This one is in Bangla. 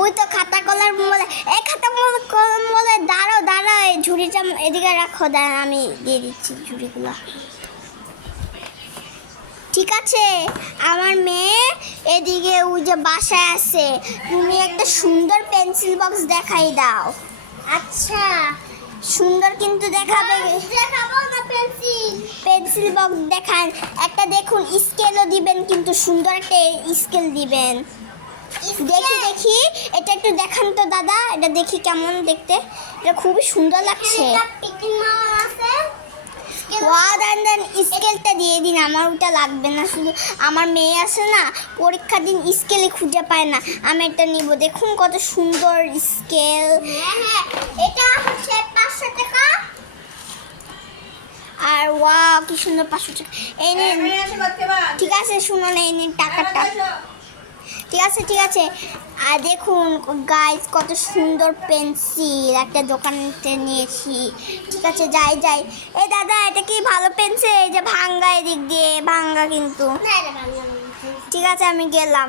ওই তো খাতা কলার বলে এই খাতা কলম বলে দাঁড়াও এই ঝুড়িটা এদিকে রাখো, দাঁড়ান আমি দিয়ে দিচ্ছি ঝুড়িগুলো। ঠিক আছে, আমার মেয়ে এদিকে ওই যে বাসায় আছে, তুমি একটা সুন্দর পেন্সিল বক্স দেখাই দাও। আচ্ছা, সুন্দর কিন্তু দেখাবে। দেখাবো না পেন্সিল বক্স দেখান একটা, দেখুন স্কেলও দিবেন, কিন্তু সুন্দর একটা স্কেল দিবেন। দেখি এটা একটু দেখান তো দাদা, এটা দেখি কেমন দেখতে, এটা খুবই সুন্দর লাগছে। স্কেলটা দিয়ে দিন, আমার ওটা লাগবে না, শুধু আমার মেয়ে আছে না পরীক্ষার দিন স্কেলে খুঁজে পায় না, আমি এটা নিব। দেখুন কত সুন্দর স্কেল। এটা হচ্ছে 500 টাকা। আর ওয়াও কি সুন্দর 500 টাকা। এই নিন, ঠিক আছে শুনুন, এই নিন টাকাটা। ঠিক আছে। আর দেখুন গাইস কত সুন্দর পেন্সিল একটা দোকান থেকে নিয়েছি। ঠিক আছে যাই। এই দাদা এটা কি ভালো পেন্সিল? এই যে ভাঙ্গা, এদিক দিয়ে ভাঙ্গা কিন্তু। ঠিক আছে আমি গেলাম।